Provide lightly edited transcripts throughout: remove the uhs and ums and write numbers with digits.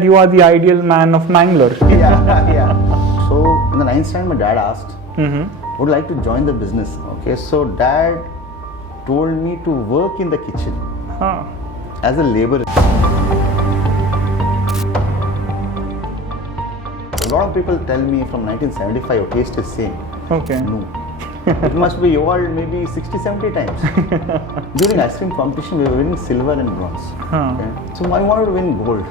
You are the ideal man of Mangalore. Yeah. So in the 9th standard, my dad asked, would like to join the business. Okay, so dad told me to work in the kitchen as a laborer. A lot of people tell me from 1975 your taste is same. Okay. No. It must be evolved maybe 60-70 times. During ice cream competition, we were winning silver and bronze. Okay? So I wanted to win gold.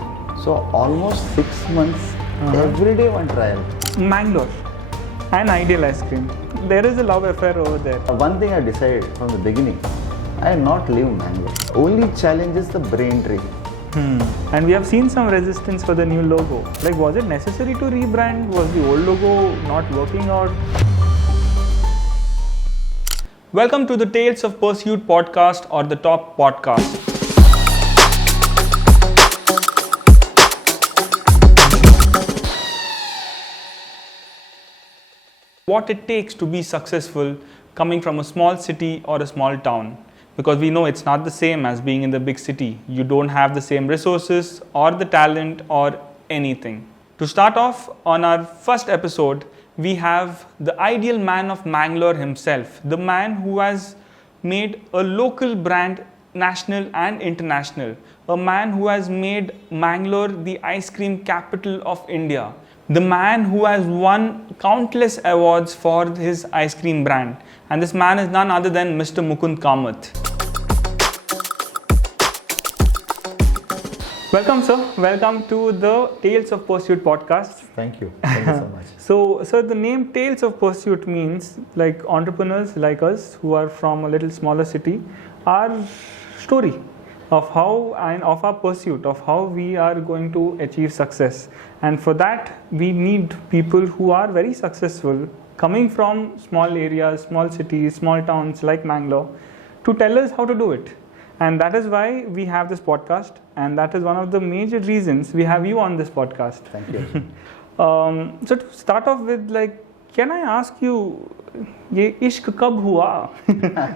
So almost 6 months, every day one trial. Mangalore, an ideal ice cream. There is a love affair over there. One thing I decided from the beginning, I will not leave Mangalore. Only challenge is the brain drain. And we have seen some resistance for the new logo. Like, was it necessary to rebrand? Was the old logo not working out? Welcome to the Tales of Pursuit podcast, or the Top Podcast. What it takes to be successful coming from a small city or a small town, because we know it's not the same as being in the big city. You don't have the same resources or the talent or anything. To start off, on our first episode, we have the ideal man of Mangalore himself, the man who has made a local brand national and international, a man who has made Mangalore the ice cream capital of India, the man who has won countless awards for his ice cream brand. And this man is none other than Mr. Mukund Kamath. Welcome, sir. Welcome to the Tales of Pursuit podcast. Thank you. Thank you so much. So the name Tales of Pursuit means like entrepreneurs like us who are from a little smaller city, our story of how and of our pursuit of how we are going to achieve success. And for that, we need people who are very successful, coming from small areas, small cities, small towns like Mangalore, to tell us how to do it. And that is why we have this podcast, and that is one of the major reasons we have you on this podcast. Thank you. So to start off with, like, can I ask you, ye ishq kab hua?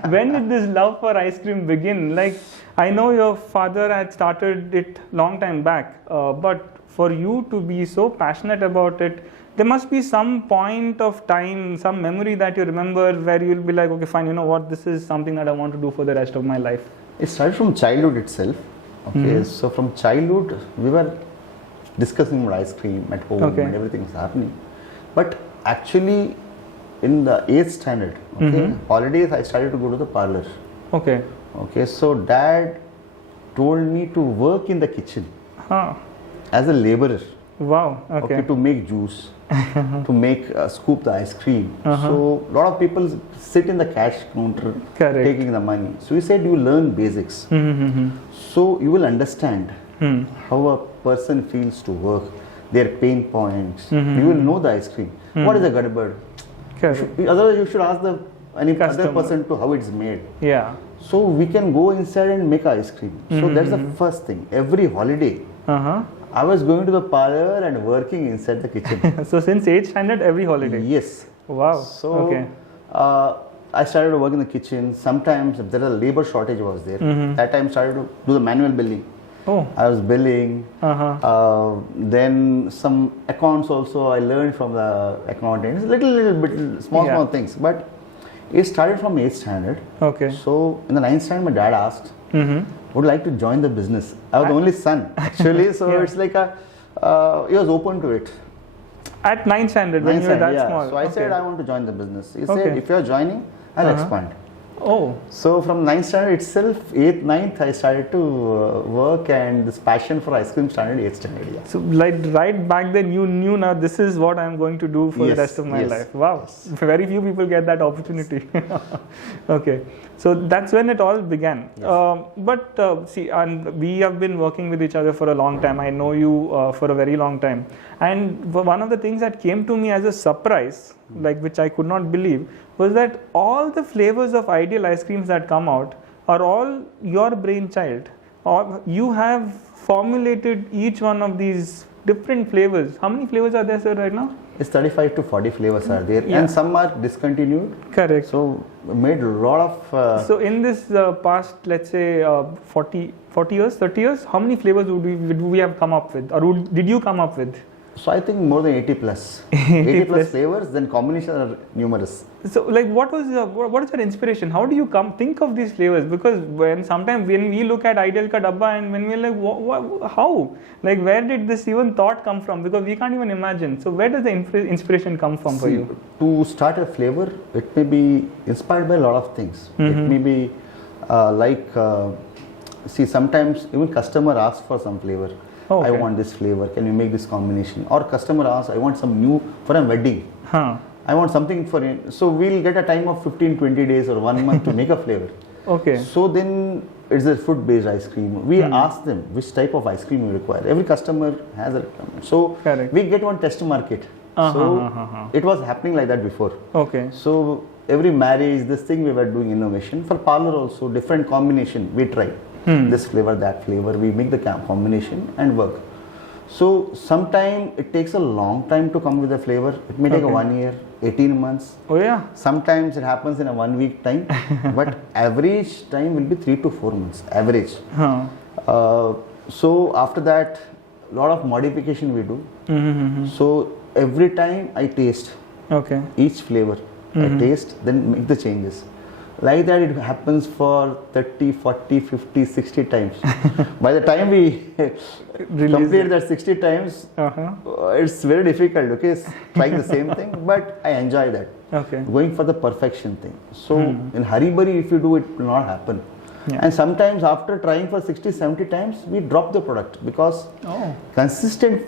When did this love for ice cream begin? Like, I know your father had started it long time back, but for you to be so passionate about it, there must be some point of time, some memory that you remember where you'll be like, okay, fine, you know what, this is something that I want to do for the rest of my life. It started from childhood itself. Okay, so from childhood, we were discussing about ice cream at home and everything was happening. But actually, in the 8th standard, holidays, I started to go to the Parlor. Okay, so dad told me to work in the kitchen as a laborer. Wow. Okay. To make juice, to make scoop the ice cream. So a lot of people sit in the cash counter taking the money. So we said you learn basics. So you will understand how a person feels to work, their pain points. You will know the ice cream. What is a gadbad? Otherwise you should ask any other person to how it's made. Yeah. So we can go inside and make ice cream. So that's the first thing. Every holiday, I was going to the parlor and working inside the kitchen. So since 8th standard, every holiday? Yes. Wow. So I started to work in the kitchen. Sometimes if there was a labor shortage was there. That time started to do the manual billing. I was billing. Then some accounts also I learned from the accountants. Little bit, small things. But it started from 8th standard. So in the 9th standard, my dad asked, would like to join the business. I was the only son actually, so it's like he was open to it. At 9th standard, when you were that small? So I said I want to join the business. He said if you are joining, I'll expand. So from 9th standard itself, 8th, 9th, I started to work, and this passion for ice cream started 8th standard. Yeah. So like right back then, you knew now this is what I'm going to do for the rest of my life. Wow. Very few people get that opportunity. So that's when it all began. See, and we have been working with each other for a long time. I know you for a very long time. And one of the things that came to me as a surprise, like which I could not believe, was that all the flavors of ideal ice creams that come out are all your brainchild. Or you have formulated each one of these different flavors. How many flavors are there, sir, right now? It's 35 to 40 flavors are there, and some are discontinued. Correct. So made a lot of. So in this past, let's say 40 years, 30 years, how many flavors would we have come up with, or did you come up with? So I think more than 80 plus. 80 plus flavors, then combinations are numerous. So like what is your inspiration? How do you think of these flavors? Because sometimes when we look at Ideal Ka Dabba and when we're like, how? Like where did this even thought come from? Because we can't even imagine. So where does the inspiration come from for you? To start a flavor, it may be inspired by a lot of things. It may be sometimes even customer asks for some flavor. Okay. I want this flavor, can you make this combination? Or customer asks, I want some new for a wedding. I want something for it. So we'll get a time of 15-20 days or 1 month to make a flavor. Okay. So then it's a fruit-based ice cream. We ask them which type of ice cream you require. Every customer has a requirement. So we get one test market. It was happening like that before. Okay. So every marriage, this thing we were doing innovation. For Parlor also, different combination we try. This flavor, that flavor, we make the combination and work. So sometimes it takes a long time to come with a flavor. It may take 1 year, 18 months. Oh yeah. Sometimes it happens in a 1 week time, but average time will be 3 to 4 months, average. So after that, a lot of modification we do. So every time I taste each flavor, I taste, then make the changes. Like that it happens for 30, 40, 50, 60 times. By the time we complete that 60 times, it's very difficult, okay, trying the same thing, but I enjoy that. Going for the perfection thing. So in hurry-burry, if you do, it will not happen. And sometimes after trying for 60, 70 times, we drop the product because consistent,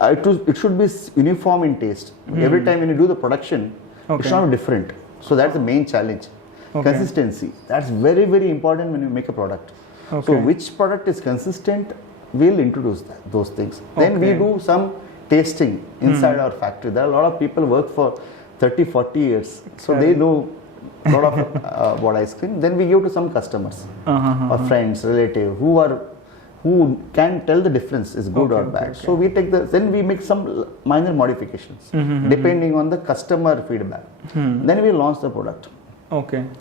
it should be uniform in taste. Every time when you do the production, it should not be different. So that's the main challenge. Consistency, that's very, very important when you make a product. So which product is consistent, we'll introduce those things. Then we do some tasting inside our factory. There are a lot of people work for 30, 40 years. So they know a lot of about ice cream. Then we give to some customers or friends, relatives who can tell the difference is good or bad. So we take then we make some minor modifications depending on the customer feedback. Then we launch the product.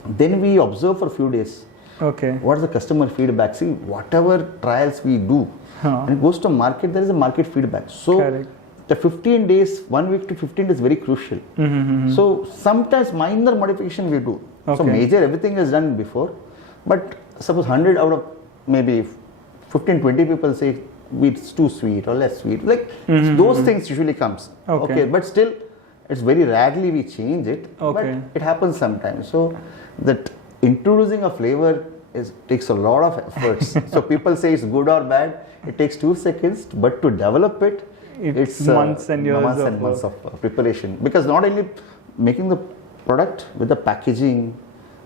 Then we observe for a few days. What's the customer feedback? See, whatever trials we do, and it goes to market, there is a market feedback. So the 15 days, 1 week to 15 days is very crucial. So sometimes minor modification we do. So major, everything is done before. But suppose 100 out of maybe 15, 20 people say it's too sweet or less sweet. Like those things usually comes. But still, it's very rarely we change it, but it happens sometimes. So that introducing a flavor takes a lot of efforts. So people say it's good or bad. It takes 2 seconds, but to develop it, it's months and years months of preparation. Because not only making the product with the packaging,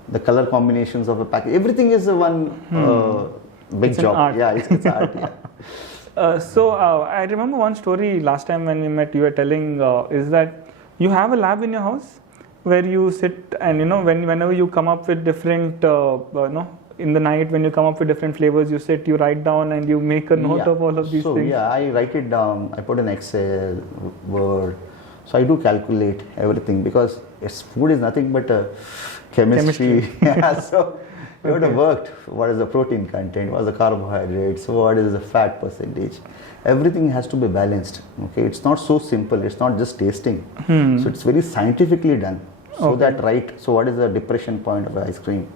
the color combinations of the package, everything is one big it's job. Art. Yeah, it's art. So I remember one story last time when we met. You were telling is that you have a lab in your house where you sit and whenever you come up with different in the night when you come up with different flavors, you sit, you write down and you make a note of all of these things. Yeah, I write it down. I put an Excel, Word. So I do calculate everything because food is nothing but chemistry. Yeah, so we would have worked. What is the protein content? What is the carbohydrates? What is the fat percentage? Everything has to be balanced. Okay, it's not so simple. It's not just tasting. So it's very scientifically done. So So what is the depression point of the ice cream?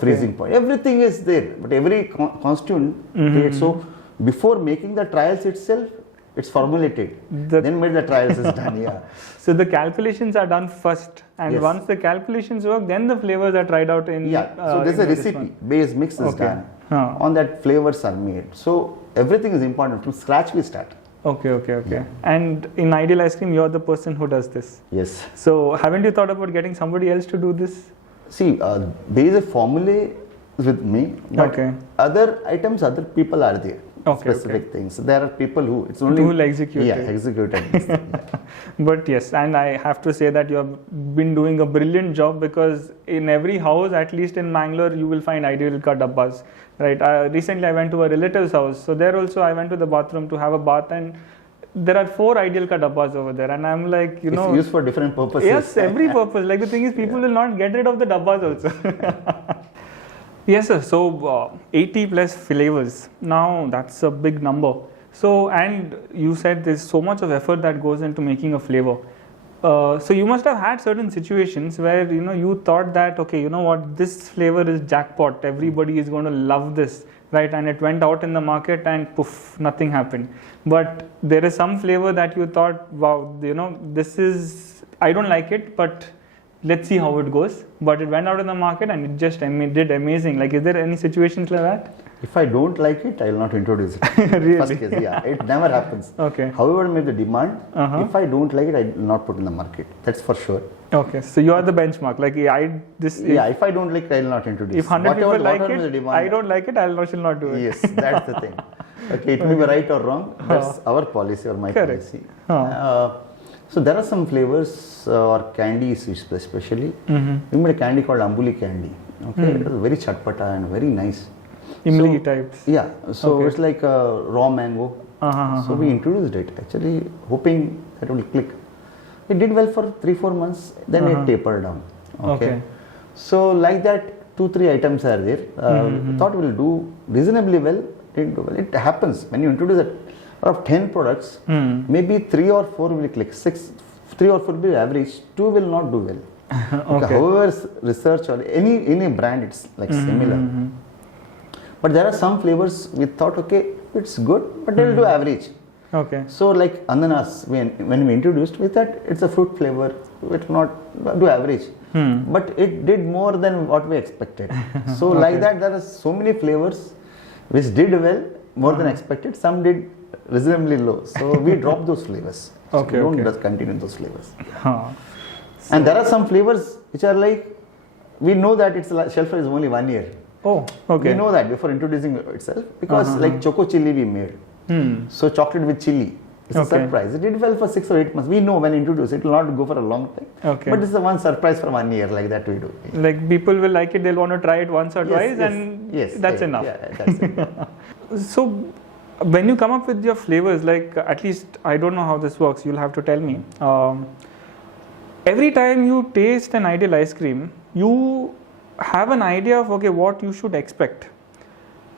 Freezing point. Everything is there, but every constituent creates. So before making the trials itself, it's formulated. Then when the trials is done. Yeah. So the calculations are done first, and once the calculations work, then the flavors are tried out in. So there's a recipe. Base mix is done. On that flavors are made. So everything is important. From scratch we start. Okay. And in Ideal Ice Cream, you're the person who does this. Yes. So haven't you thought about getting somebody else to do this? See, there is a formula with me, but other items, other people are there. specific things. There are people who it's only who will execute yeah, it. execute it. Yeah. But yes, and I have to say that you have been doing a brilliant job, because in every house, at least in Mangalore, you will find ideal ka dabbas, right? Recently I went to a relative's house, so there also I went to the bathroom to have a bath, and there are 4 ideal ka dabbas over there, and I'm like, you know, it's used for different purposes. Yes, every purpose. Like the thing is, people will not get rid of the dabbas also. Yes, sir. So 80 plus flavors. Now that's a big number. So, and you said there's so much of effort that goes into making a flavor. So you must have had certain situations where, you know, you thought that, okay, you know what, this flavor is jackpot. Everybody is going to love this, right? And it went out in the market and poof, nothing happened. But there is some flavor that you thought, wow, you know, this is, I don't like it, but let's see how it goes. But it went out in the market and it just did amazing. Like, is there any situations like that? If I don't like it, I will not introduce it. Really? First case, yeah, it never happens. Okay. However, maybe the demand, if I don't like it, I will not put in the market. That's for sure. Okay, so you are the benchmark. Like, if I don't like it, I will not introduce. If 100 people like it, demand, I don't like it, I shall not do it. Yes, that's the thing. Okay, it may be right or wrong. That's our policy or my policy. So there are some flavors or candies especially. We made a candy called Ambuli candy. Okay, it was very chatpata and very nice. Imli types. Yeah, so it's like a raw mango. So we introduced it actually hoping that it will click. It did well for 3-4 months, then it tapered down. Okay. So like that, 2-3 items are there. Thought we'll do reasonably well, didn't do well. It happens when you introduce it. Out of 10 products, maybe 3 or 4 will click. 3 or 4 will be average. 2 will not do well. Okay. However, research or any brand, it's like similar. But there are some flavors we thought, okay, it's good, but they'll do average. Okay. So like ananas, when we introduced, we thought it's a fruit flavor, it will not do average. But it did more than what we expected. So like that, there are so many flavors which did well, more than expected. Some did reasonably low. So we dropped those flavors. So we don't just continue those flavors. And there are some flavors which are like, we know that its shelf life is only 1 year. Oh, okay. We know that before introducing itself, because like choco chili we made. So chocolate with chili. It's a surprise. It did well for 6 or 8 months. We know when introduced, it will not go for a long time. Okay. But it's the one surprise for 1 year, like that we do. Like people will like it, they'll want to try it once or twice, and that's enough. Yeah, that's it. So when you come up with your flavors, like at least I don't know how this works, you'll have to tell me. Every time you taste an ideal ice cream, you have an idea of, okay, what you should expect.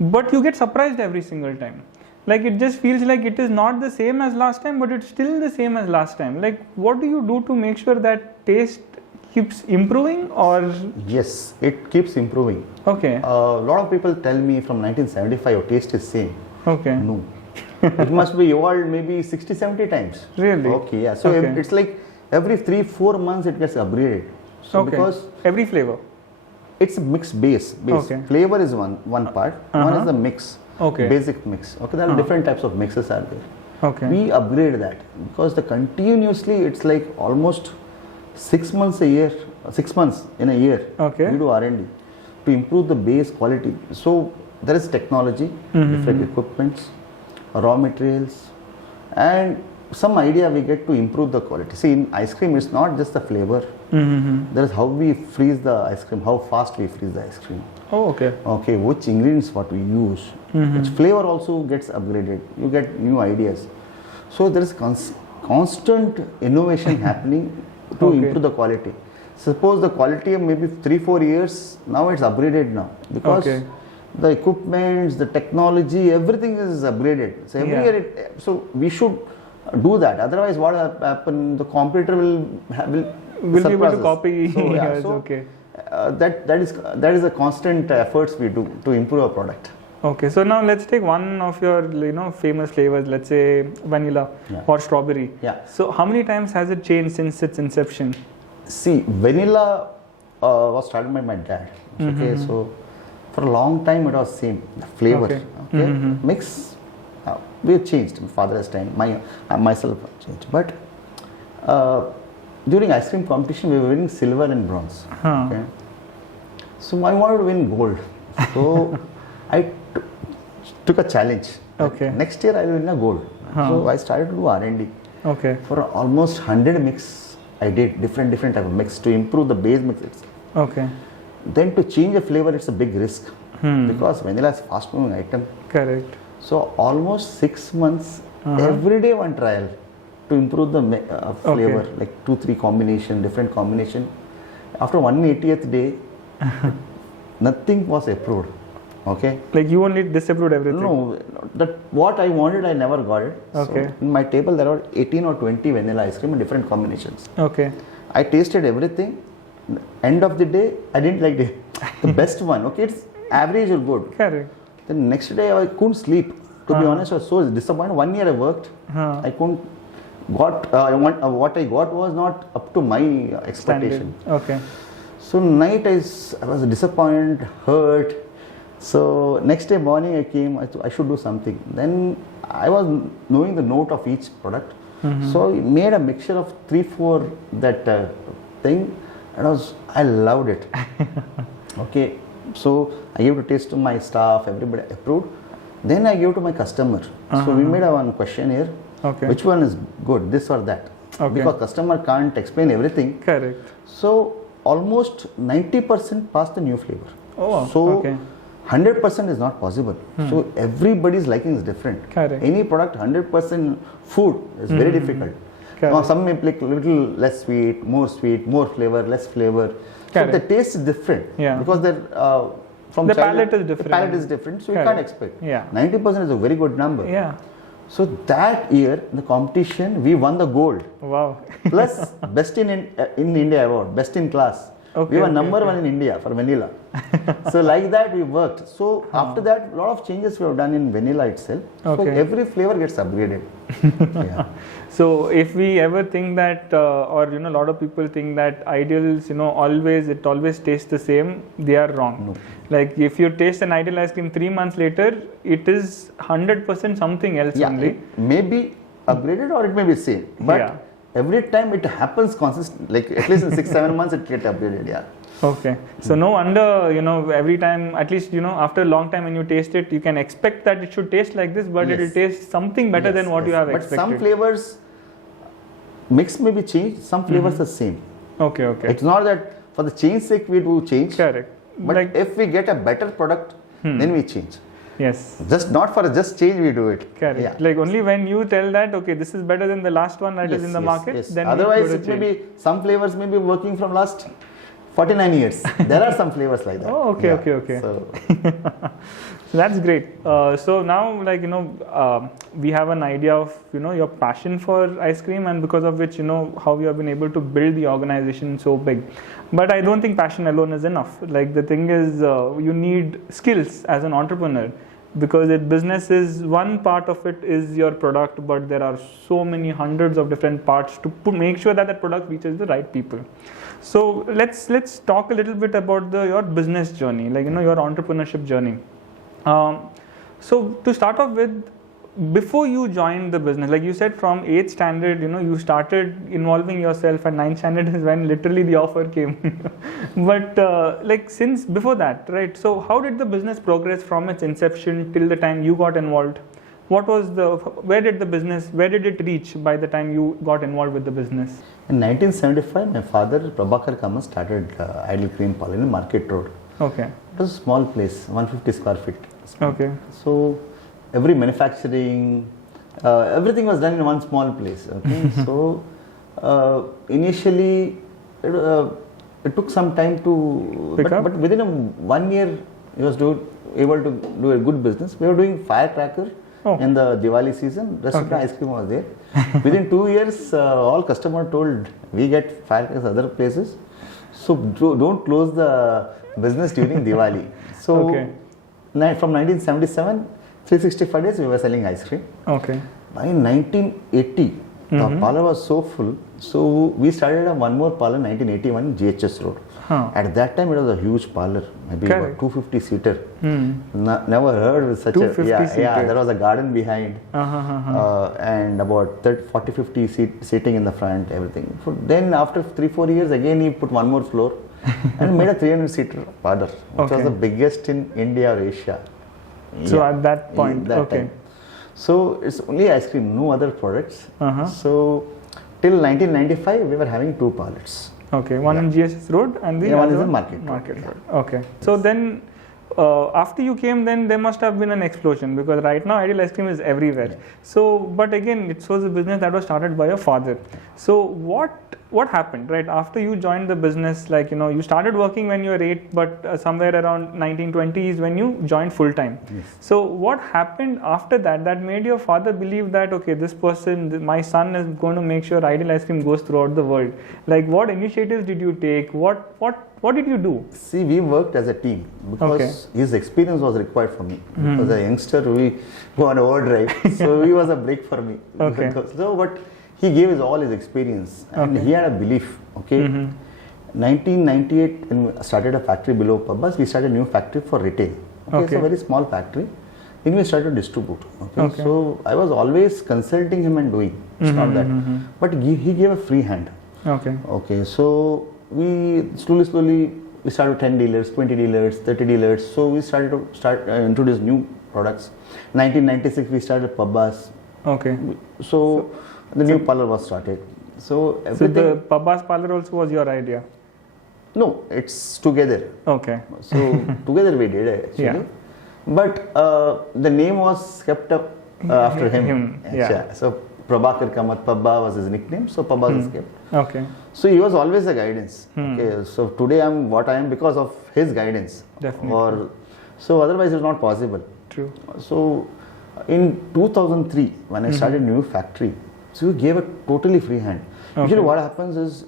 But you get surprised every single time. Like it just feels like it is not the same as last time, but it's still the same as last time. Like what do you do to make sure that taste keeps improving, or? Yes, it keeps improving. Okay. A lot of people tell me from 1975 your taste is same. Okay. No. It must be evolved maybe 60-70 times. Really? Okay, yeah. So it's like every 3-4 months it gets upgraded. So because every flavor? It's a mixed base. Flavor is one part. One is the mix. Basic mix. Okay, there are different types of mixes are there. Okay. We upgrade that because continuously it's like almost 6 months in a year. We do R&D to improve the base quality. So there is technology, different equipments, raw materials, and some idea we get to improve the quality. See, in ice cream, it's not just the flavor. There is how we freeze the ice cream, how fast we freeze the ice cream. Oh, okay. Okay, which ingredients what we use. Which flavor also gets upgraded. You get new ideas. So there is constant innovation happening to improve the quality. Suppose the quality of maybe 3-4 years, now it's upgraded now. Because the equipment, the technology, everything is upgraded. So every year, so we should do that. Otherwise, what will happen? The competitor will be able to copy. So, that is the constant efforts we do to improve our product. Okay, so now let's take one of your famous flavors. Let's say vanilla or strawberry. Yeah. So how many times has it changed since its inception? See, vanilla was started by my dad. Okay, so for a long time it was same flavor. Okay, mix. We have changed. My father has changed. Myself changed. But during ice cream competition, we were winning silver and bronze. Okay. So I wanted to win gold. So I took a challenge. Okay. Next year I will win a gold. So I started to do R&D. Okay. For almost 100 mix, I did different type of mix to improve the base mix itself. Okay. Then to change a flavor, it's a big risk because vanilla is fast moving item. Correct. So almost 6 months, every day one trial to improve the flavor, like 2-3 combination, different combination. After 180th day, nothing was approved. Okay. Like you only disapproved everything. No, that what I wanted, I never got it. Okay. So in my table there are 18 or 20 vanilla ice cream in different combinations. Okay. I tasted everything. End of the day, I didn't like the best one. Okay, it's average or good. Correct. The next day I couldn't sleep. To be honest, I was so disappointed. 1 year I worked. I couldn't what I got was not up to my expectation. Standard. Okay. So night I was disappointed, hurt. So next day morning I came, I should do something. Then I was knowing the note of each product. So I made a mixture of 3-4 that thing, and I loved it. Okay, so I gave to taste to my staff, everybody approved. Then I gave to my customer. So we made one questionnaire. Okay. Which one is good, this or that? Okay. Because customer can't explain everything. Correct. So almost 90% passed the new flavor. Oh, so okay. 100% is not possible. So everybody's liking is different. Correct. Any product 100% food is very difficult. Now some may like little less sweet, more flavor, less flavor. Correct. So the taste is different. Yeah. Because they're from the China, palate is different. The palate is different, so you can't expect. Yeah. 90% is a very good number. Yeah. So that year in the competition we won the gold. Wow. Plus best in India award, best in class. Okay, we were number one in India for vanilla. So like that we worked. So after that, a lot of changes we have done in vanilla itself. So every flavor gets upgraded. Yeah. So if we ever think that, or a lot of people think that ideals, it always tastes the same, they are wrong. No. Like if you taste an ideal ice cream 3 months later, it is 100% something else only. It may be upgraded or it may be same. But every time it happens consistent, like at least in 6-7 months it gets upgraded. Yeah. Okay. So no wonder, every time, at least, after a long time when you taste it, you can expect that it should taste like this, but it will taste something better than what you have expected. But some flavors, mix may be changed, some flavors are same. Okay. It's not that for the change sake we do change. Correct. But if we get a better product, then we change. Yes. Not for just change we do it. Correct. Yeah. Like only when you tell that, okay, this is better than the last one that is in the market, then otherwise it may be, some flavors may be working from last 49 years. There are some flavors like that. Oh, okay. So, so that's great. So now, we have an idea of, your passion for ice cream, and because of which, how you have been able to build the organization so big. But I don't think passion alone is enough. Like the thing is, you need skills as an entrepreneur, because business is one part of it is your product, but there are so many hundreds of different parts to make sure that that product reaches the right people. So let's talk a little bit about your business journey, like your entrepreneurship journey. So to start off with, before you joined the business, like you said, from 8th standard, you started involving yourself, and 9th standard is when literally the offer came. But since before that, right? So how did the business progress from its inception till the time you got involved? Where did it reach by the time you got involved with the business? In 1975, my father, Prabhakar Kamath, started Idle Cream Parlor in Market Road. Okay. It was a small place, 150 square feet. Okay. So every manufacturing, everything was done in one small place. Okay. So initially, it took some time to pick up. But within 1 year, he was able to do a good business. We were doing firecracker in the Diwali season. Rest of the ice cream was there. Within 2 years, all customer told we get firecrackers other places, so don't close the business during Diwali. So from 1977, 365 days we were selling ice cream. Okay. By 1980, the parlor was so full, so we started one more parlor in 1981 in GHS Road. At that time, it was a huge parlor, maybe about 250 seater. Never heard of such a seater. There was a garden behind, and about 40-50 seating in the front, everything. So then after 3-4 years, again he put one more floor and made a 300 seater parlor, which was the biggest in India or Asia. So at that point, time. So it's only ice cream, no other products. So till 1995, we were having 2 parlors. Okay, one in GSS Road and the one other is in Market Road. Okay. So then, after you came, then there must have been an explosion, because right now Ideal Ice Cream is everywhere. Yeah. So, but again, it was a business that was started by your father. So what happened, right? After you joined the business, like, you started working when you were 8, but somewhere around 1920s when you joined full time. Yes. So what happened after that that made your father believe that, okay, this person, my son is going to make sure Ideal Ice Cream goes throughout the world? Like, what initiatives did you take? What did you do? See, we worked as a team because his experience was required for me. As a youngster, we go on overdrive, so he was a break for me. So, but he gave us all his experience, and he had a belief. 1998, when we started a factory below Pabas, we started a new factory for retail. It's a very small factory. Then we started to distribute. So I was always consulting him and doing. It's not that, but he gave a free hand. So we slowly we started 10 dealers, 20 dealers, 30 dealers. So we started to introduce new products. 1996 we started Pabas. So the new parlor was started. So the Pabas parlor also was your idea? No, it's together. So together we did it actually. But the name was kept up after him. So Mukund Kamath, Pabba was his nickname, so Pabba is kept. So he was always a guidance. So today I'm what I am because of his guidance. Definitely. So otherwise it's not possible. True. So in 2003, when I started new factory, so we gave a totally free hand. Usually what happens is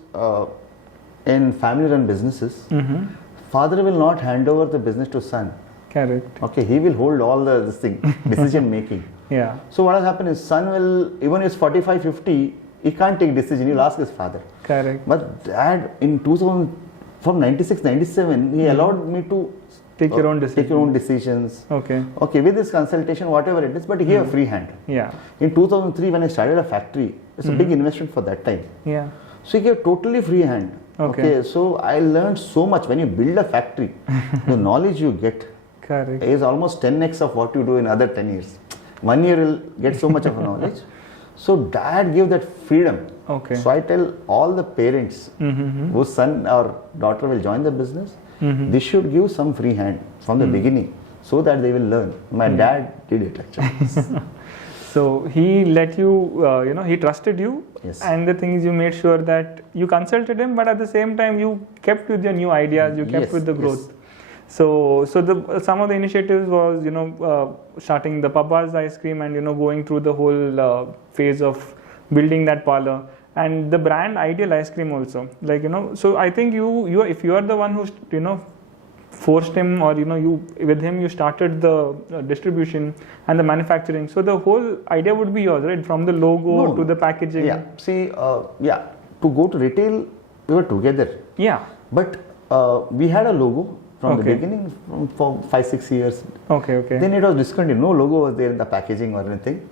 in family-run businesses, father will not hand over the business to son. Correct. He will hold all this thing, decision making. So what has happened is son will, even if it's 45, 50, he can't take decision, he'll ask his father. Correct. But dad in 2000, from 96, 97, he allowed me to take your own decisions. Take your own decisions. With this consultation, whatever it is, but he gave a free hand. In 2003, when I started a factory, it's a big investment for that time. So he gave totally free hand. So I learned so much. When you build a factory, the knowledge you get is almost 10x of what you do in other 10 years. 1 year you'll get so much of knowledge. So dad gave that freedom. So I tell all the parents whose son or daughter will join the business, they should give some free hand from the beginning so that they will learn. My dad did it actually. So he let you, he trusted you. And the thing is, you made sure that you consulted him, but at the same time you kept with your new ideas, you kept with the growth. So some of the initiatives was, starting the Pabba's ice cream and, going through the whole phase of building that parlor, and the brand Ideal Ice Cream also. Like, so I think you if you are the one who, forced him, or, with him you started the distribution and the manufacturing. So the whole idea would be yours, right? From the logo to the packaging. See, to go to retail, we were together. But we had a logo from the beginning for 5-6 years. Then it was discontinued. No logo was there in the packaging or anything.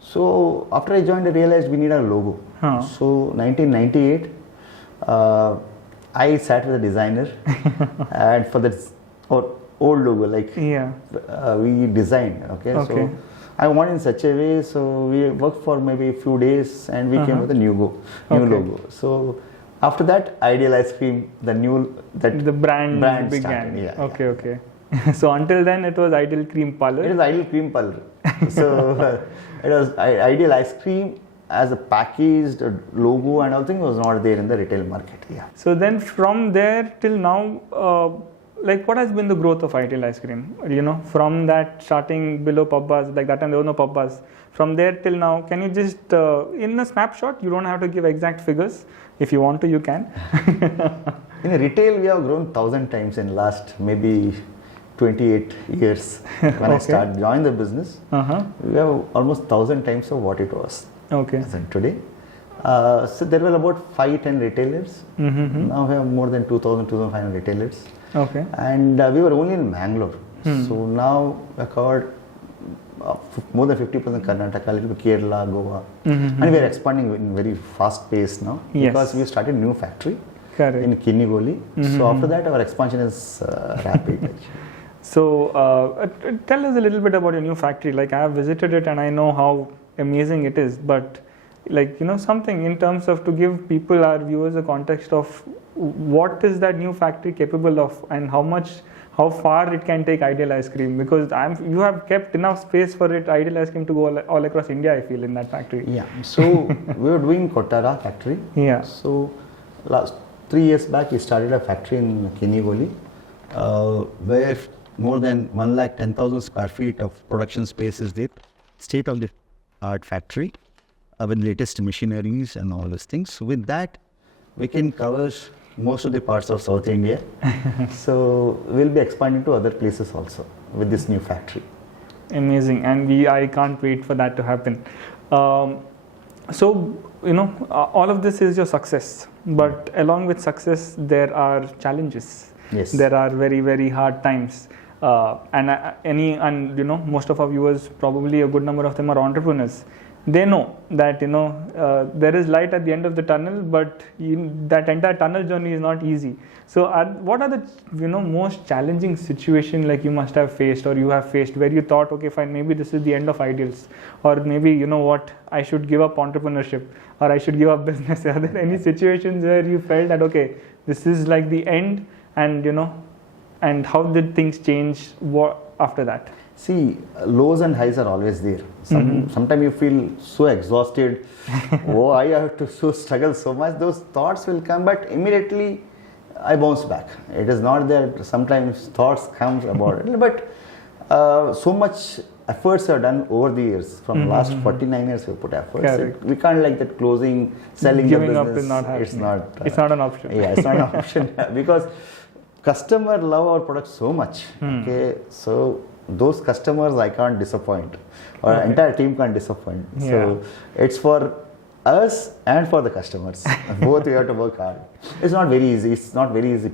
So after I joined, I realized we need a logo. So 1998, I sat with a designer and for that old logo, like we designed. So I want in such a way. So we worked for maybe a few days and we came with a new logo. So after that, Ideal Ice Cream, the brand began. So until then, it was Ideal Cream Parlor. It was Ideal Cream Parlor. So it was Ideal Ice Cream as a packaged logo and all things was not there in the retail market. So then from there till now, like what has been the growth of Ideal Ice Cream? From that starting below Pabbas, like that time there was no Pabbas. From there till now, can you just, in a snapshot, you don't have to give exact figures. If you want to, you can. In retail, we have grown 1,000 times in last maybe 28 years. When I joined the business, we have almost 1,000 times of what it was. Today. So there were about 5-10 retailers. Now we have more than 2,000, 2,500 retailers. And we were only in Mangalore. So now we have covered more than 50% Karnataka, a little bit Kerala, Goa. And we are expanding in very fast pace now because we started a new factory in Kinnigoli. So after that, our expansion is rapid. So tell us a little bit about your new factory. Like I have visited it and I know how amazing it is, but like something in terms of to give people, our viewers, a context of what is that new factory capable of and how far it can take Ideal Ice Cream, because you have kept enough space for it, Ideal Ice Cream, to go all across India, I feel, in that factory. Yeah, so we were doing Kottara factory. Yeah. So last 3 years back we started a factory in Kinigoli, where more than 110,000 square feet of production space is there. State of the art factory with latest machineries and all those things. So with that we can cover most of the parts of South India. So we'll be expanding to other places also with this new factory. Amazing, and I can't wait for that to happen. So all of this is your success, but along with success there are challenges. Yes. There are very, very hard times, and most of our viewers, probably a good number of them, are entrepreneurs. They know that there is light at the end of the tunnel, but that entire tunnel journey is not easy. So what are the most challenging situation like you must have faced or you have faced, where you thought, okay, fine, maybe this is the end of Ideals, or maybe what, I should give up entrepreneurship, or I should give up business? Are there any situations where you felt that, okay, this is like the end, and and how did things change after that? See, lows and highs are always there. Sometimes you feel so exhausted. Oh, I have to struggle so much. Those thoughts will come, but immediately I bounce back. It is not that sometimes thoughts come about it, but so much efforts are done over the years. From last 49 years we put efforts. We can't like that closing, selling Giving the up business. is not happening. It's not an option. Yeah, it's not an option because customer love our product so much. Okay, so those customers I can't disappoint, or entire team can't disappoint. So it's for us and for the customers. Both we have to work hard. It's not very easy.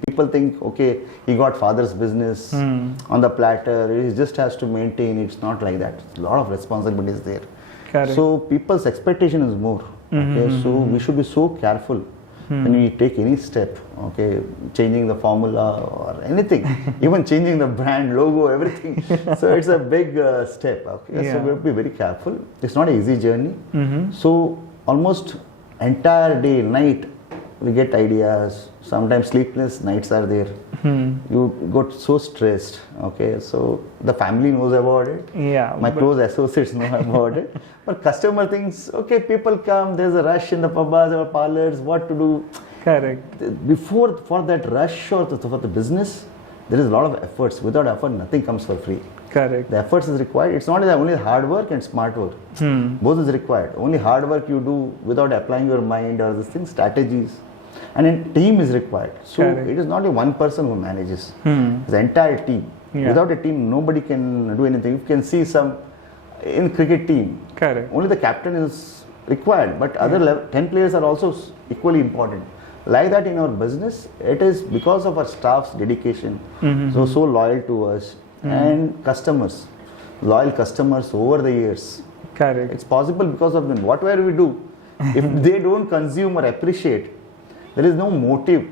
People think, okay, he got father's business on the platter. He just has to maintain. It's not like that. A lot of responsibilities there. Correct. So people's expectation is more. Okay, so we should be so careful when we take any step, okay, changing the formula or anything, even changing the brand logo, everything. So it's a big step, okay. So we have to be very careful. It's not an easy journey. So almost entire day, night, we get ideas. Sometimes sleepless nights are there. You got so stressed, okay. So the family knows about it. Yeah. My close associates know about it. But customer thinks, okay, people come, there's a rush in the pubs or parlors, what to do? Correct. Before, for that rush or for the business, there is a lot of efforts. Without effort, nothing comes for free. Correct. The efforts is required. It's not only hard work and smart work. Both is required. Only hard work you do without applying your mind or this thing, strategies. And a team is required. So it is not only one person who manages. It's the entire team. Without a team, nobody can do anything. You can see some in cricket team. Correct. Only the captain is required, but other 10 players are also equally important. Like that in our business, it is because of our staff's dedication. So loyal to us and customers, loyal customers over the years. Correct. It's possible because of them. Whatever we do, if they don't consume or appreciate, there is no motive.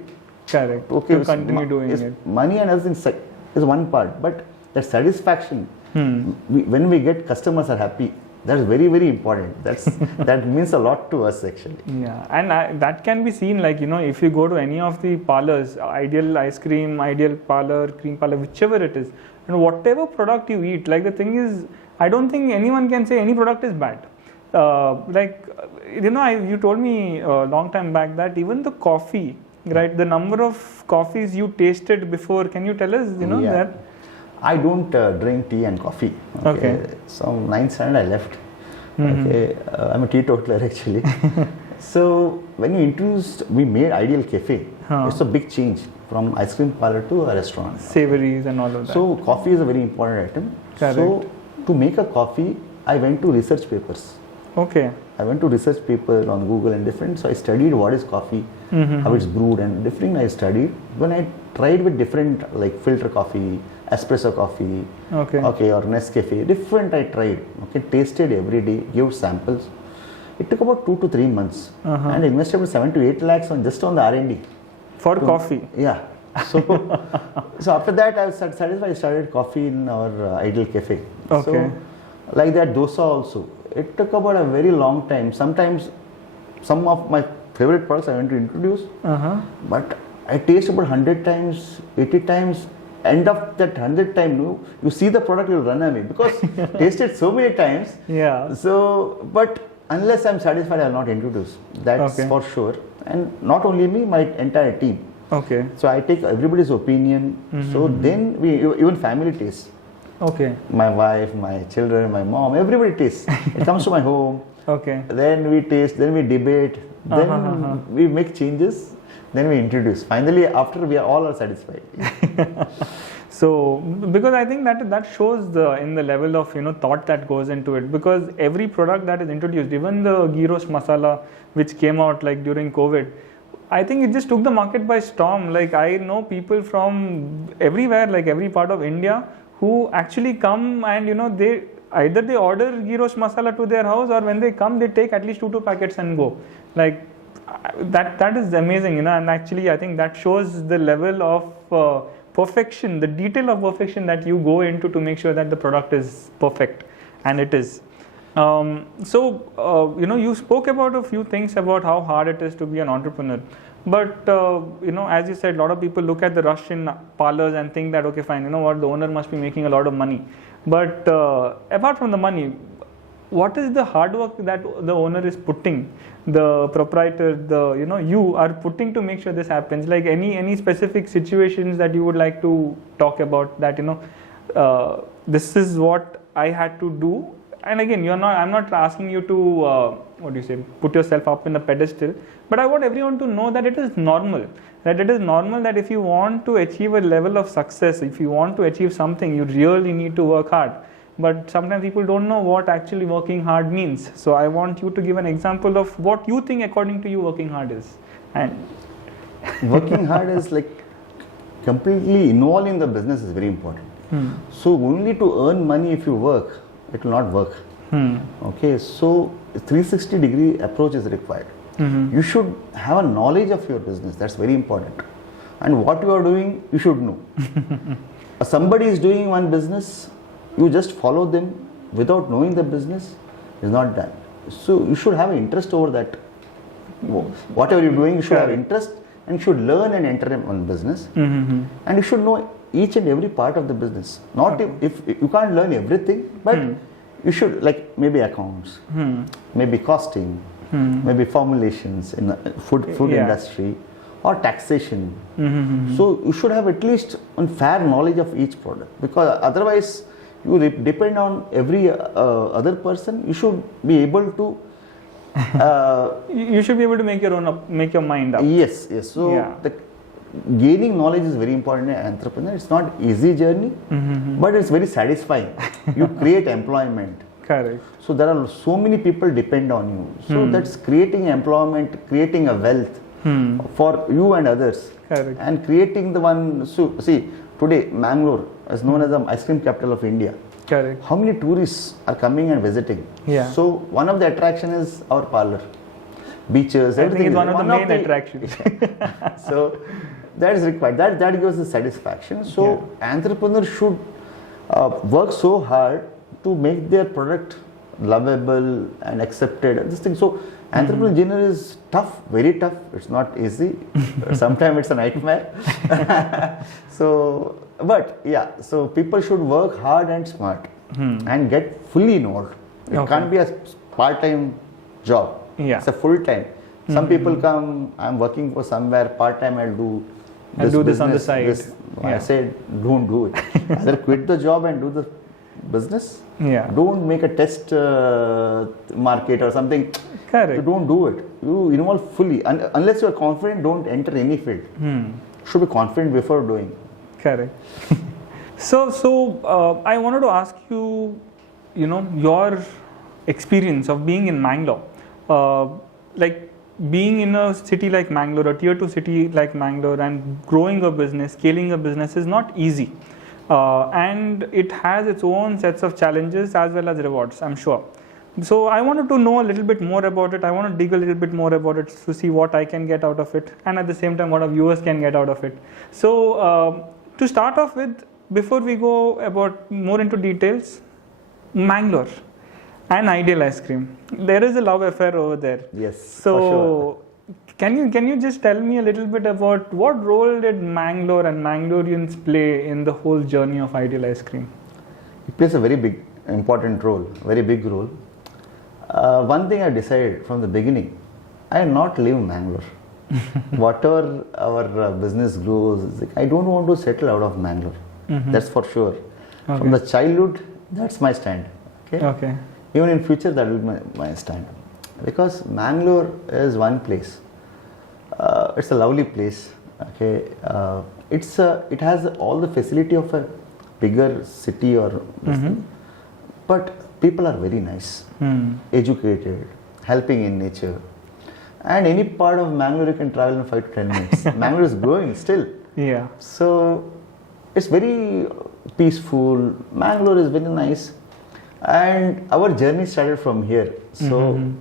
Correct. Okay, to continue doing it. Money and everything is one part, but that satisfaction, when we get customers are happy, that's very, very important. That means a lot to us actually. Yeah, and that can be seen like, if you go to any of the parlors, Ideal Ice Cream, Ideal Parlor, Cream Parlor, whichever it is, and whatever product you eat, like the thing is, I don't think anyone can say any product is bad. You told me a long time back that even the coffee, right, the number of coffees you tasted before, can you tell us, that? I don't drink tea and coffee. Okay. So 9th standard I left. Okay. I'm a teetotaler actually. So when we made Ideal Cafe. It's a big change from ice cream parlor to a restaurant. Savories and all of that. So coffee is a very important item. Correct. So to make a coffee, I went to research papers. Okay. I went to research paper on Google and different. So I studied what is coffee, how it's brewed and different. I studied. When I tried with different like filter coffee, espresso coffee, or Nescafe, different I tried. Okay, tasted every day, gave samples. It took about 2 to 3 months, and invested about 7 to 8 lakhs on just on the R&D for coffee. Yeah, So, so after that, I was satisfied. I started coffee in our Ideal Cafe. Okay. So, like that dosa also. It took about a very long time. Sometimes, some of my favorite products I want to introduce, but I taste about 100 times, 80 times. End of that 100 time, you see the product, you'll run away because tasted so many times. Yeah. So, but unless I'm satisfied, I'll not introduce. That's for sure. And not only me, my entire team. Okay. So I take everybody's opinion. So then we even family taste. Okay. My wife, my children, my mom, everybody tastes. It comes to my home. Okay. Then we taste. Then we debate. Then we make changes. Then we introduce. Finally, after we are all satisfied. So, because I think that shows in the level of thought that goes into it. Because every product that is introduced, even the ghee roast masala which came out like during COVID, I think it just took the market by storm. Like I know people from everywhere, like every part of India, who actually come and they either they order ghee roast masala to their house, or when they come they take at least two packets and go. Like that is amazing, and actually I think that shows the level of perfection, the detail of perfection that you go into to make sure that the product is perfect, and it is. You spoke about a few things about how hard it is to be an entrepreneur, but as you said, a lot of people look at the rush in parlors and think that okay, fine, the owner must be making a lot of money, but apart from the money, what is the hard work that the owner is putting, the proprietor, you are putting to make sure this happens? Like any specific situations that you would like to talk about that this is what I had to do. And again, I'm not asking you to put yourself up in a pedestal, but I want everyone to know that it is normal. That if you want to achieve a level of success, if you want to achieve something, you really need to work hard. But sometimes people don't know what actually working hard means. So I want you to give an example of what you think according to you working hard is. And working hard is like completely involved in the business is very important. So only to earn money if you work, it will not work. Okay, so 360-degree approach is required. You should have a knowledge of your business. That's very important. And what you are doing, you should know. Somebody is doing one business, you just follow them without knowing the business is not done. So you should have an interest over that. Whatever you're doing, you should have interest and you should learn and enter on business. And you should know each and every part of the business. Not if you can't learn everything, but you should, like maybe accounts, maybe costing, maybe formulations in the food industry, or taxation. So you should have at least a fair knowledge of each product, because otherwise you depend on every other person. You should be able to you should be able to make your mind up. Yes. So the gaining knowledge is very important in entrepreneur. It's not easy journey, but it's very satisfying. You create employment. Correct. So there are so many people depend on you. So that's creating employment, creating a wealth for you and others. Correct. And creating the one. So see, today Mangalore is known as the ice cream capital of India. Correct. How many tourists are coming and visiting? So one of the attraction is our parlor, beaches. I think it's one of the main attractions. So that is required. That gives the satisfaction. So entrepreneurs should work so hard to make their product lovable and accepted. This thing. So entrepreneurial journey is tough, very tough. It's not easy. Sometimes it's a nightmare. So, but so people should work hard and smart and get fully involved. It can't be a part-time job. It's a full-time. Some people come, I'm working for somewhere, part-time I'll do this on the side. I said, don't do it. Either quit the job and do the business. Don't make a test market or something. Correct. So don't do it. You involve fully. Unless you are confident, don't enter any field. Should be confident before doing. Correct. So I wanted to ask you, your experience of being in Mangalore, like being in a city like Mangalore, a tier 2 city like Mangalore, and growing a business, scaling a business is not easy. And it has its own sets of challenges as well as rewards, I'm sure. So I wanted to know a little bit more about it. I want to dig a little bit more about it to see what I can get out of it, and at the same time what our viewers can get out of it. So to start off with, before we go about more into details, Mangalore and Ideal Ice Cream. There is a love affair over there. Yes. So for sure. can you just tell me a little bit about what role did Mangalore and Mangaloreans play in the whole journey of Ideal Ice Cream? It plays a very big, important role, very big role. One thing I decided from the beginning, I will not leave Mangalore. Whatever our business grows, I don't want to settle out of Mangalore. That's for sure. Okay. From the childhood, that's my stand. Okay. Even in future, that will be my stand. Because Mangalore is one place. It's a lovely place. Okay. It has all the facility of a bigger city or but people are very nice, educated, helping in nature. And any part of Mangalore you can travel in 5 to 10 minutes. Mangalore is growing still. Yeah. So it's very peaceful. Mangalore is very nice. And our journey started from here. So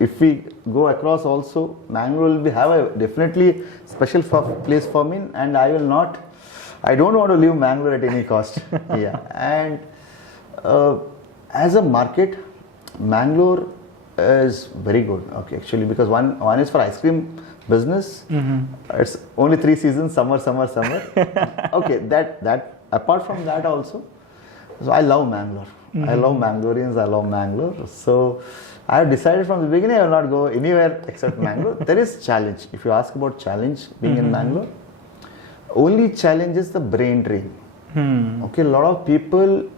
if we go across also, Mangalore will have a definitely special place for me, and I don't want to leave Mangalore at any cost. Yeah. And as a market, Mangalore is very good. Okay, actually, because one is for ice cream business. It's only 3 seasons: summer. Okay, that apart from that also. So I love Mangalore. I love Mangaloreans. I love Mangalore. So I have decided from the beginning I will not go anywhere except Mangalore. There is challenge. If you ask about challenge being in Mangalore, only challenge is the brain drain. Okay, a lot of people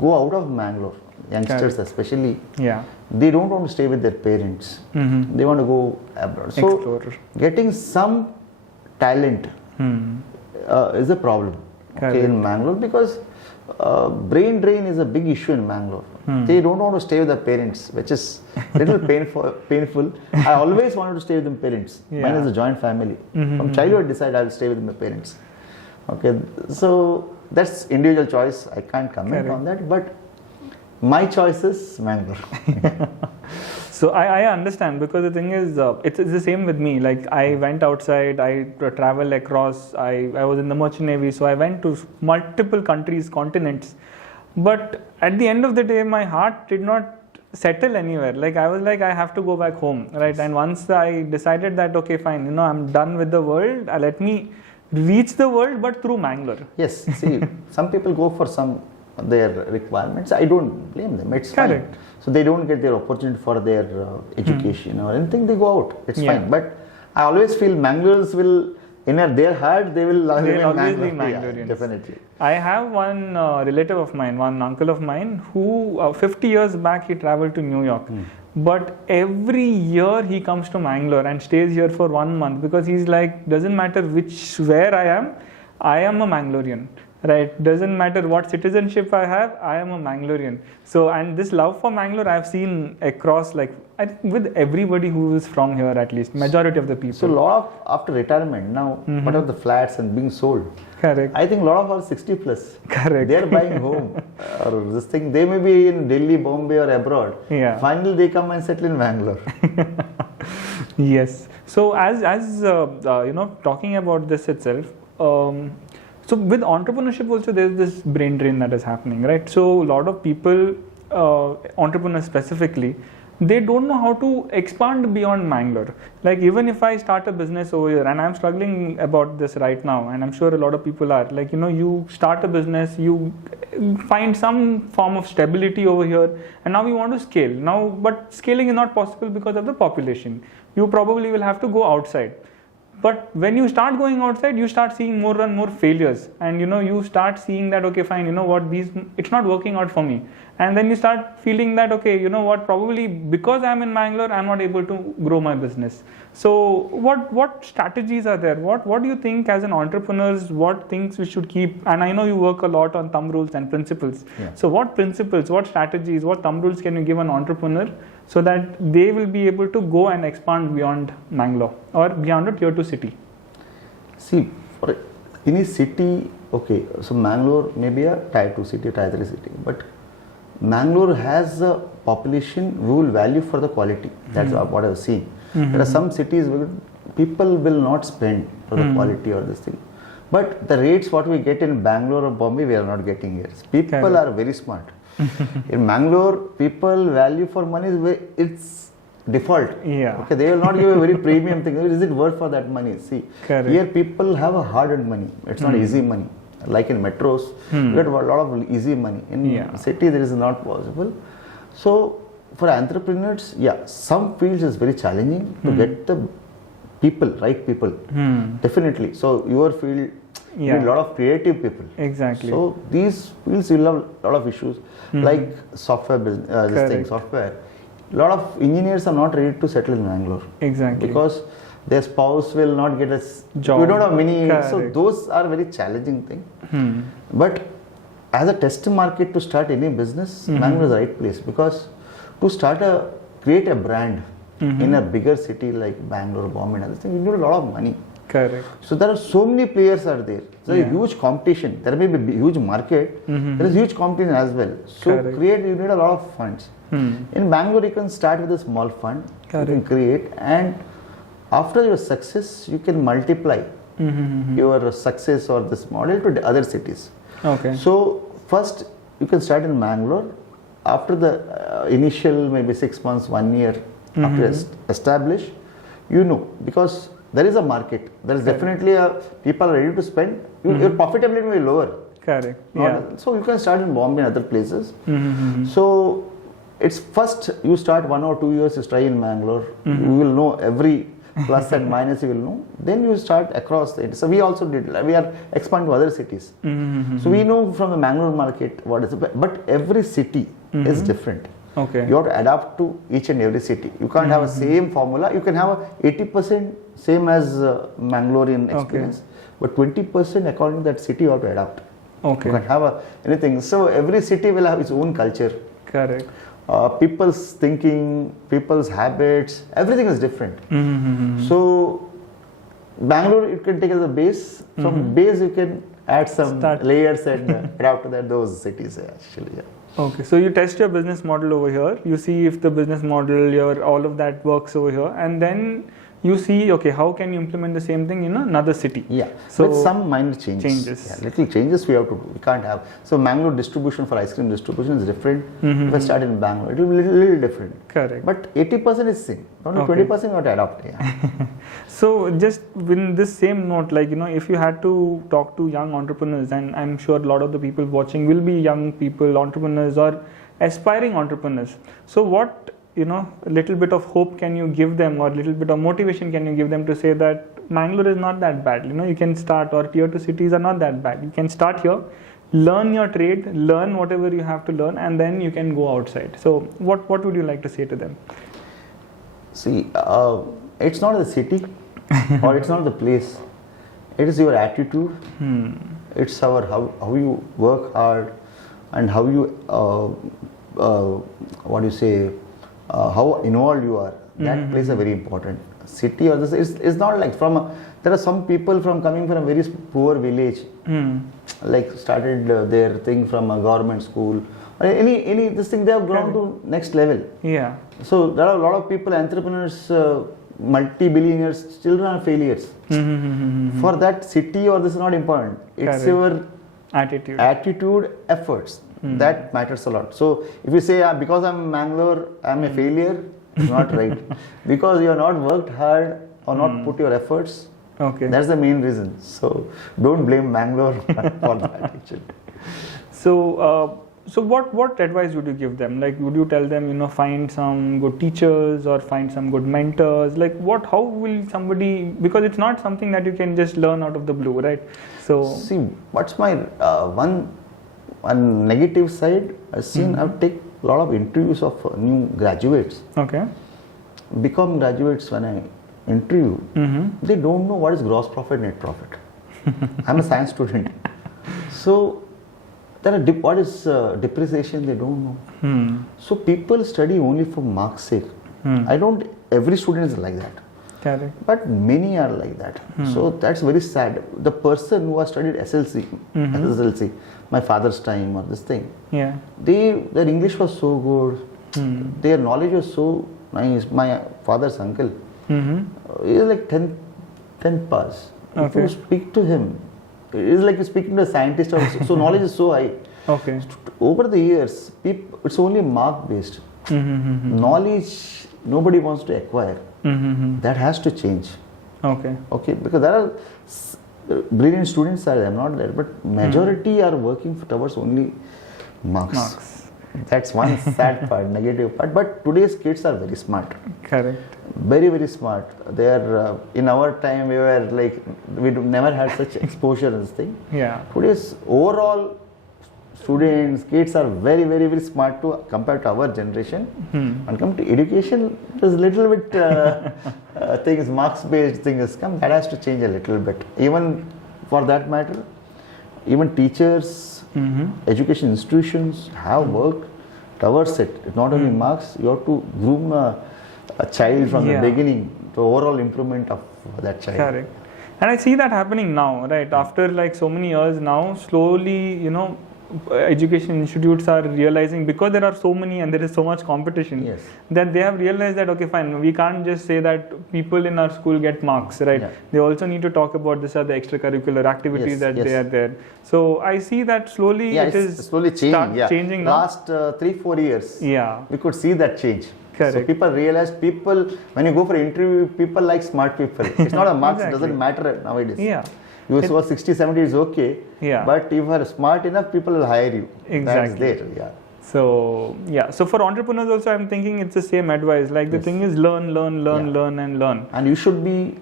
go out of Mangalore, youngsters especially. Yeah. They don't want to stay with their parents. They want to go abroad. So Explore. getting some talent is a problem. Okay, in Mangalore, because brain drain is a big issue in Mangalore. They don't want to stay with their parents, which is little painful. I always wanted to stay with my parents. Mine is a joint family. From childhood I decided I will stay with my parents. Okay, so that's individual choice. I can't comment on that, but my choice is Mangalore. So I understand, because the thing is, it's the same with me. Like, I went outside, I traveled across, I was in the merchant navy, so I went to multiple countries, continents. But at the end of the day, my heart did not settle anywhere. Like, I was like, I have to go back home, right? And once I decided that, okay, fine, I'm done with the world, let me reach the world, but through Mangalore. Yes, see, some people go for their requirements. I don't blame them. It's fine. So they don't get their opportunity for their education or anything. They go out. It's fine. But I always feel Mangaloreans will, in their heart, they will always be Mangaloreans. Yeah, definitely. I have one relative of mine, one uncle of mine, who 50 years back he traveled to New York. But every year he comes to Mangalore and stays here for 1 month, because he's like, doesn't matter where I am a Mangalorean. Right, doesn't matter what citizenship I have, I am a Mangalorean. So, and this love for Mangalore I've seen across, like, I think with everybody who is from here, at least majority of the people. So a lot of, after retirement now, what are the flats and being sold? Correct. I think a lot of are 60 plus. Correct. They are buying home or this thing. They may be in Delhi, Bombay or abroad. Yeah. Finally they come and settle in Mangalore. Yes. So as talking about this itself, so with entrepreneurship also, there's this brain drain that is happening, right? So a lot of people, entrepreneurs specifically, they don't know how to expand beyond Mangalore. Like, even if I start a business over here, and I'm struggling about this right now, and I'm sure a lot of people are, like, you start a business, you find some form of stability over here, and now you want to scale. Now, but scaling is not possible because of the population. You probably will have to go outside. But when you start going outside, you start seeing more and more failures, and you start seeing that, okay, fine, it's not working out for me. And then you start feeling that, okay, probably because I'm in Mangalore, I'm not able to grow my business. So what strategies are there? What do you think as an entrepreneur, what things we should keep? And I know you work a lot on thumb rules and principles. Yeah. So what principles, what strategies, what thumb rules can you give an entrepreneur so that they will be able to go and expand beyond Mangalore or beyond a tier 2 city? See, for any city, okay, so Mangalore may be a tier 2 city, tier 3 city, but Mangalore has a population who will value for the quality. That's what I've seen. There are some cities where people will not spend for the quality or this thing. But the rates what we get in Bangalore or Bombay, we are not getting here. People are very smart. In Mangalore, people value for money, it's default. Yeah. Okay, they will not give a very premium thing. Is it worth for that money? See, here people have a hard-earned money. It's not easy money. Like in metros, you get a lot of easy money. In city, there is not possible. So, for entrepreneurs, some fields is very challenging to get the people, right people. Definitely. So, your field, you need a lot of creative people. Exactly. So, these fields will have a lot of issues, like software business, this thing, software. A lot of engineers are not ready to settle in Mangalore. Exactly. Because their spouse will not get a job. We don't have many. So those are very challenging thing. But as a test market to start any business, Mangalore is the right place, because to create a brand in a bigger city like Bangalore, Bombay, and other things, you need a lot of money. Correct. So there are so many players are there. There is a huge competition. There may be a huge market. There is huge competition as well. So you need a lot of funds. In Bangalore, you can start with a small fund. You can create, and after your success, you can multiply your success or this model to the other cities. Okay. So first, you can start in Mangalore. After the initial maybe 6 months, 1 year, after establish, because there is a market. There is definitely people are ready to spend. Your profitability will be lower. Correct. So you can start in Bombay and other places. So it's first you start 1 or 2 years to try in Mangalore. You will know every plus and minus, you will know. Then you start across it. So we also did. We are expanding to other cities. So we know from the Mangalore market what is. But every city is different. Okay. You have to adapt to each and every city. You can't have a same formula. You can have a 80% same as Mangalorean experience, but 20% according to that city you have to adapt. Okay. You can have anything. So every city will have its own culture. Correct. People's thinking, people's habits, everything is different. So Bangalore, you can take as a base. From base, you can add some layers and adapt to those cities actually. Okay, so you test your business model over here. You see if the business model, all of that works over here, and then you see, okay, how can you implement the same thing in another city? Yeah, so with some minor changes. Little changes we have to do. We can't have. So Mangalore distribution for ice cream distribution is different. If I start in Bangalore, it will be a little different. Correct. But 80% is same. Only 20% you have to adopt. So just in this same note, if you had to talk to young entrepreneurs, and I'm sure a lot of the people watching will be young people, entrepreneurs or aspiring entrepreneurs. So what a little bit of hope can you give them, or a little bit of motivation can you give them to say that Mangalore is not that bad? You can start, or tier 2 cities are not that bad. You can start here, learn your trade, learn whatever you have to learn, and then you can go outside. So what would you like to say to them? See, it's not the city or it's not the place. It is your attitude. It's how you work hard and how you how involved you are. That plays a very important. City or this is not like there are some people coming from a very poor village, like started their thing from a government school or any this thing, they have grown to next level. Yeah. So there are a lot of people, entrepreneurs, multi-billionaires, still are failures. For that, city or this is not important. It's your attitude, efforts. That matters a lot. So if you say because I'm Mangalore, I'm a failure, it's not right. Because you have not worked hard or not put your efforts. Okay. That's the main reason. So don't blame Mangalore for that actually. So what advice would you give them? Like, would you tell them, find some good teachers or find some good mentors? Like how will somebody, because it's not something that you can just learn out of the blue, right? So see, what's my one negative side, I've taken a lot of interviews of new graduates. Okay. Become graduates when I interview, they don't know what is gross profit, net profit. I'm a science student. So what is depreciation, they don't know. So people study only for marks' sake. Every student is like that. Correct. But many are like that. So that's very sad. The person who has studied SSLC, my father's time or this thing, their English was so good, their knowledge was so nice. My father's uncle, he is like 10th pass. If you speak to him, it is like speaking to a scientist. So knowledge is so high. Okay. Over the years, it's only mark based. Knowledge nobody wants to acquire. That has to change. Okay, because there are brilliant students are there, not there, but majority are working towards only marks. That's one sad part, negative part. But today's kids are very smart. Correct. Very, very smart. They are in our time we were like we never had such exposure as thing. Yeah. Today's overall students, kids are very, very, very smart to compare to our generation. And come to education, there's a little bit things, marks-based things come. That has to change a little bit. Even for that matter, even teachers, education institutions have worked towards it. Not only marks, you have to groom a child from the beginning to overall improvement of that child. Correct. And I see that happening now, right? After like so many years now, slowly, education institutes are realizing, because there are so many and there is so much competition, that they have realized that okay, fine, we can't just say that people in our school get marks, right? They also need to talk about this are the extracurricular activities that they are there. So I see that slowly it is slowly changing now. Last 3-4 years, we could see that change. Correct. So people realize, when you go for interview, people like smart people. It's not a marks, it doesn't matter nowadays. You score 60, 70 is okay, but if you are smart enough, people will hire you. Exactly. That's there, So, so for entrepreneurs also, I'm thinking it's the same advice. Like the thing is learn and learn. And you should be,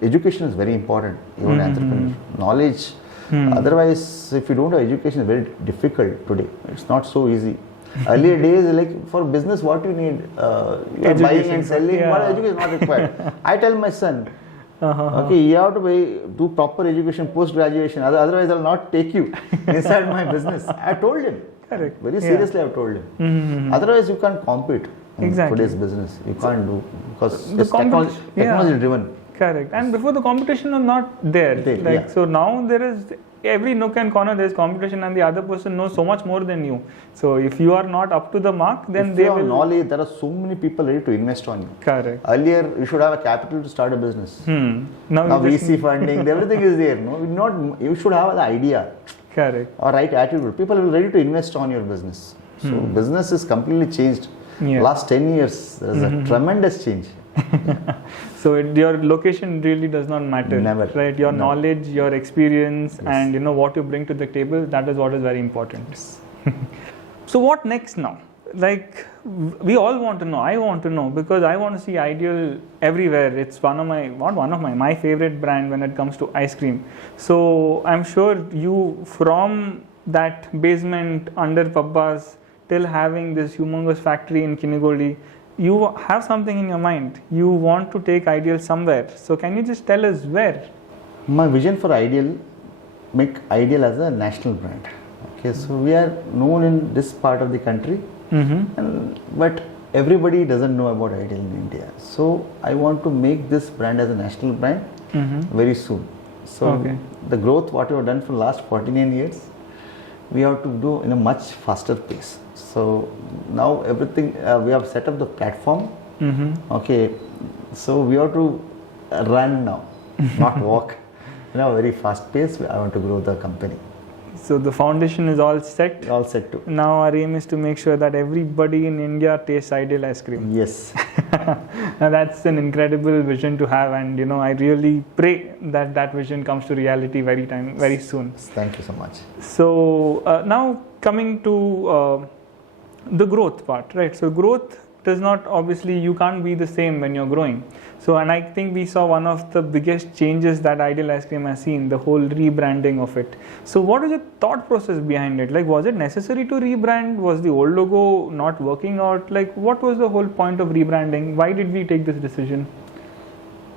education is very important, even entrepreneur. Knowledge. Otherwise, if you don't have education, it's very difficult today. It's not so easy. Earlier days, like for business, what you need? You are buying and selling, what education is not required. I tell my son, okay, you have to do proper education, post-graduation, otherwise I'll not take you inside my business. I told him. Correct. Very seriously I've told him. Otherwise you can't compete in today's business. You can't do, because it's technology driven. Correct. And before the competition was not there. So now there is, every nook and corner there is competition, and the other person knows so much more than you. So if you are not up to the mark, then they will... knowledge, there are so many people ready to invest on you. Correct. Earlier, you should have a capital to start a business. Now VC funding, everything is there. No, you should have the idea. Correct. Or right attitude. People are ready to invest on your business. So business is completely changed. Last 10 years, there is a tremendous change. So your location really does not matter. Never. Right? Your knowledge, your experience, and what you bring to the table, that is what is very important. So what next now? Like, we all want to know. I want to know, because I want to see Ideal everywhere. It's my favorite brand when it comes to ice cream. So I'm sure you, from that basement under Pabbas till having this humongous factory in Kinigoli, you have something in your mind. You want to take Ideal somewhere. So can you just tell us where? My vision for Ideal, make Ideal as a national brand. Okay, so we are known in this part of the country, but everybody doesn't know about Ideal in India. So I want to make this brand as a national brand very soon. So the growth what we have done for the last 49 years, we have to do in a much faster pace. So now everything, we have set up the platform. Okay, so we have to run now, not walk. Very fast pace. I want to grow the company. So the foundation is all set. All set too. Now our aim is to make sure that everybody in India tastes Ideal ice cream. Yes. Now that's an incredible vision to have, and I really pray that that vision comes to reality very soon. Thank you so much. So now coming to the growth part, right? So growth does not, obviously you can't be the same when you're growing. So, and I think we saw one of the biggest changes that Ideal ice cream has seen, the whole rebranding of it. So what was the thought process behind it? Like, was it necessary to rebrand? Was the old logo not working out? Like, what was the whole point of rebranding? Why did we take this decision?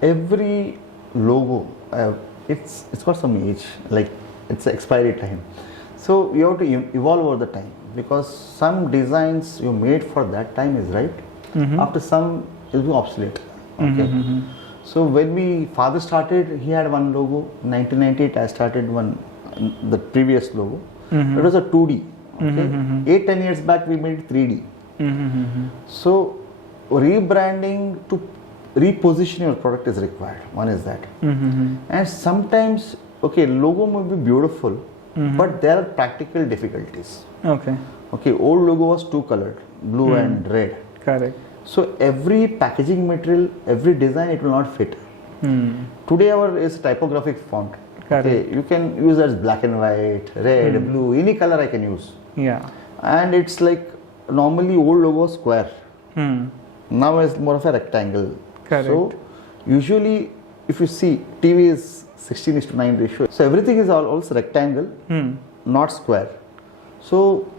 Every logo, it's got some age, like it's expiry time. So you have to evolve over the time, because some designs you made for that time is right. After some it will be obsolete. Okay. So when my father started, he had one logo. In 1998, I started the previous logo. It was a 2D. Okay? 8-10 years back, we made 3D. So rebranding to reposition your product is required. One is that. And sometimes, okay, logo may be beautiful, but there are practical difficulties. Okay, old logo was two colored, blue and red. Correct. So every packaging material, every design, it will not fit. Today our is typographic font. Correct. Okay, you can use as black and white, red, blue, any color I can use. Yeah. And it's like normally old logo square. Now it's more of a rectangle. Correct. So usually if you see TV is 16:9 ratio. So everything is also rectangle, not square. So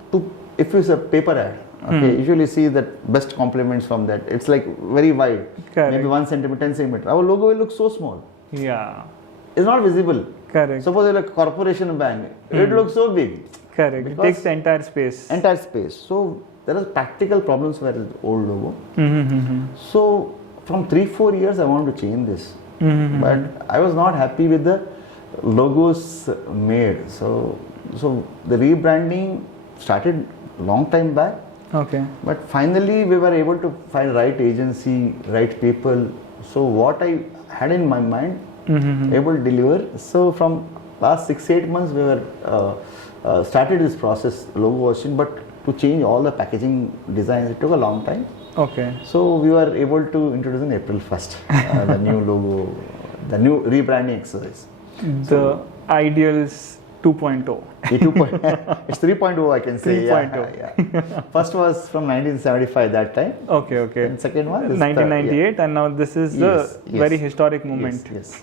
if it's a paper ad, okay, usually see that best compliments from that. It's like very wide, maybe 1 centimeter, 10 centimeter. Our logo will look so small. Yeah. It's not visible. Correct. Suppose like a corporation bank, it looks so big. Correct. It takes the entire space. Entire space. So there are practical problems with the old logo. So from 3-4 years, I wanted to change this, but I was not happy with the logos made. So the rebranding started long time back. Okay. But finally, we were able to find right agency, right people. So what I had in my mind, able to deliver. So from last 6-8 months, we were started this process, logo version, but to change all the packaging designs, it took a long time. Okay. So we were able to introduce on April 1st the new logo, the new rebranding exercise. The Ideals 2.0. It's 3.0, I can say. 3.0. Yeah. First was from 1975 that time. Okay. And second one is 1998, and now this is the very historic moment. Yes.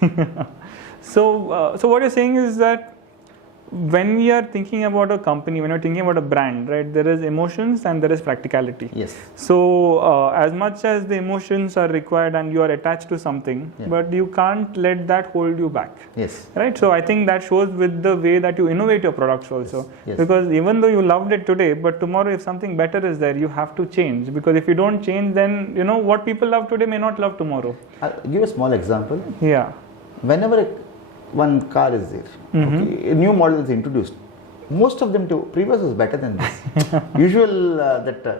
So what you're saying is that when we are thinking about a company, when you're thinking about a brand, right, there is emotions and there is practicality. Yes. So as much as the emotions are required and you are attached to something, but you can't let that hold you back. Yes. Right. So I think that shows with the way that you innovate your products also. Yes. Because even though you loved it today, but tomorrow if something better is there, you have to change. Because if you don't change, then what people love today may not love tomorrow. I'll give a small example. Yeah. Whenever one car is there, okay, a new model is introduced, most of them previous was better than this. Usual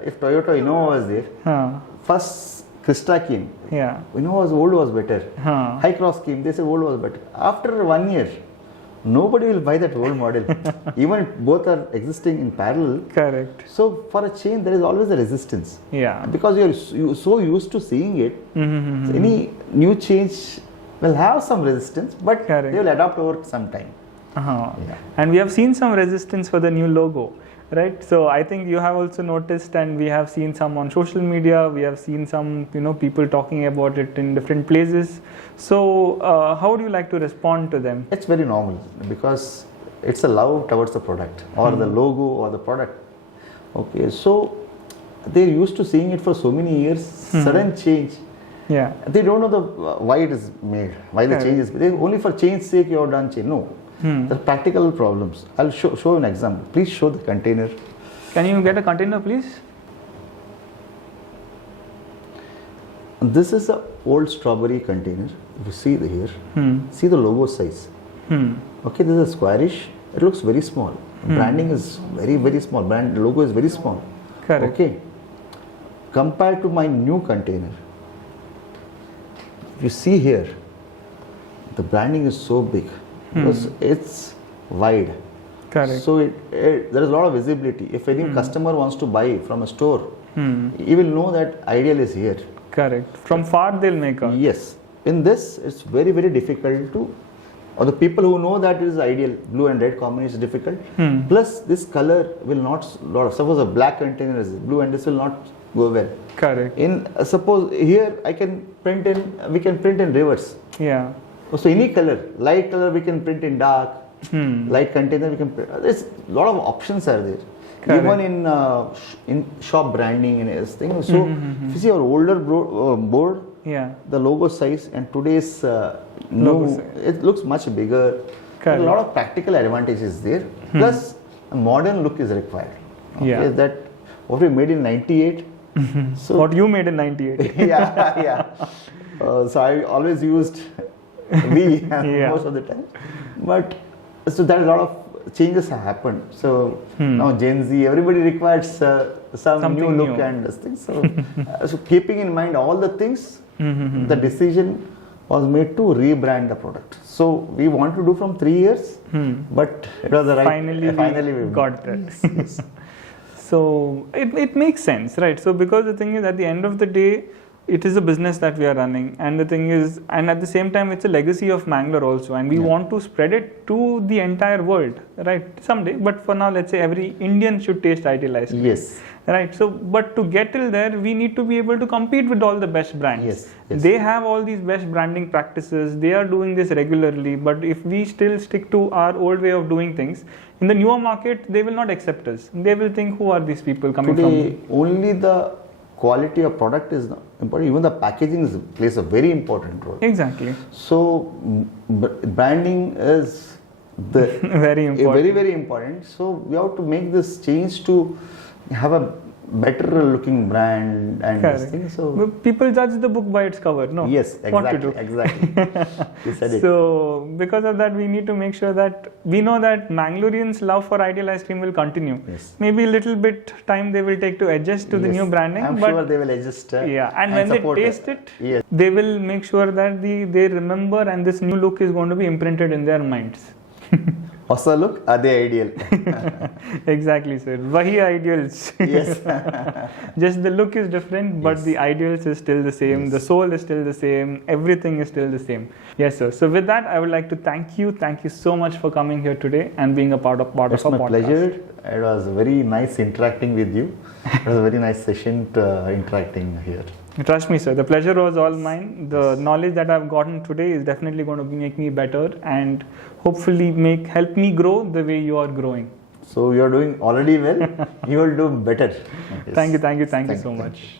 if Toyota Innova was there, first Crista came. Yeah. Innova old was better. High Cross came, they said old was better. After 1 year, nobody will buy that old model. Even both are existing in parallel. Correct. So for a change, there is always a resistance. Yeah. Because you're so used to seeing it, so any new change will have some resistance, but they will adapt over some time. And we have seen some resistance for the new logo, right? So I think you have also noticed, and we have seen some on social media. We have seen some, people talking about it in different places. So how would you like to respond to them? It's very normal because it's a love towards the product or the logo or the product. Okay, so they're used to seeing it for so many years. Sudden change. Yeah. They don't know why it is made, why the change is made. Only for change's sake you have done change. No. There are practical problems. I'll show an example. Please show the container. Can you get a container, please? This is an old strawberry container. If you see here, see the logo size. Okay, this is squarish. It looks very small. Branding is very, very small. Brand logo is very small. Correct. Okay. Compared to my new container, you see here, the branding is so big because it's wide. Correct. So there is a lot of visibility. If any customer wants to buy from a store, he will know that Ideal is here. Correct. From far they'll make out. Yes. In this, it's very, very difficult to, or the people who know that it is Ideal, blue and red combination is difficult. Plus, this color will not, suppose a black container is blue and this will not go well. Correct. In suppose here we can print in reverse. Yeah. So any color, light color we can print in dark, light container we can print. There's a lot of options are there. Correct. Even in shop branding and everything. So if you see our older board, the logo size and today's new, it looks much bigger. A lot of practical advantages there. Plus a modern look is required. Okay, that what we made in 98. So what you made in 98. Yeah. So I always used we most of the time. But so that a lot of changes have happened. So now Gen Z, everybody requires some new look and this thing. So, so keeping in mind all the things, the decision was made to rebrand the product. So we want to do from 3 years, but it was the right. Finally we got that. Yes. So it makes sense, right? So because the thing is, at the end of the day, it is a business that we are running, and the thing is, and at the same time, it's a legacy of Mangalore also, and we want to spread it to the entire world, right? Someday, but for now, let's say every Indian should taste ideal ice cream. Yes. Right. So, but to get till there, we need to be able to compete with all the best brands. Yes. They have all these best branding practices. They are doing this regularly. But if we still stick to our old way of doing things, in the newer market, they will not accept us. They will think, who are these people coming Today, from? Only the quality of product is not important. Even the packaging plays a very important role. Exactly. So branding is very important. Very, very important. So we have to make this change to have a better looking brand and this thing. So people judge the book by its cover, no? Yes, exactly. What to do? Exactly. You said it. So because of that, we need to make sure that we know that Mangaloreans' love for ideal ice cream will continue. Yes. Maybe a little bit time they will take to adjust to the new branding. I'm sure they will adjust. And when they taste it, they will make sure that they remember, and this new look is going to be imprinted in their minds. Also look, are they ideal? Exactly, sir. Wahi ideals. Yes. Just the look is different, but the ideals is still the same. The soul is still the same. Everything is still the same. Yes, sir. So with that, I would like to thank you. Thank you so much for coming here today and being a part of our podcast. It's my pleasure. It was very nice interacting with you. It was a very nice session interacting here. Trust me, sir. The pleasure was all mine. The knowledge that I've gotten today is definitely going to make me better and hopefully help me grow the way you are growing. So you are doing already well. You will do better. Yes. Thank you so much.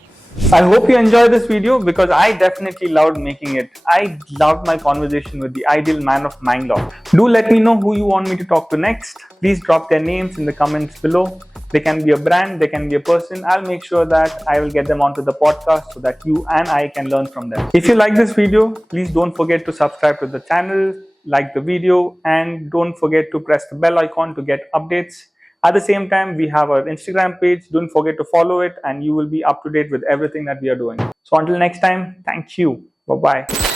I hope you enjoyed this video because I definitely loved making it. I loved my conversation with the ideal man of Mangalore. Do let me know who you want me to talk to next. Please drop their names in the comments below. They can be a brand, they can be a person. I'll make sure that I will get them onto the podcast so that you and I can learn from them. If you like this video, please don't forget to subscribe to the channel, like the video, and don't forget to press the bell icon to get updates. At the same time, we have our Instagram page. Don't forget to follow it and you will be up to date with everything that we are doing. So until next time, thank you. Bye-bye.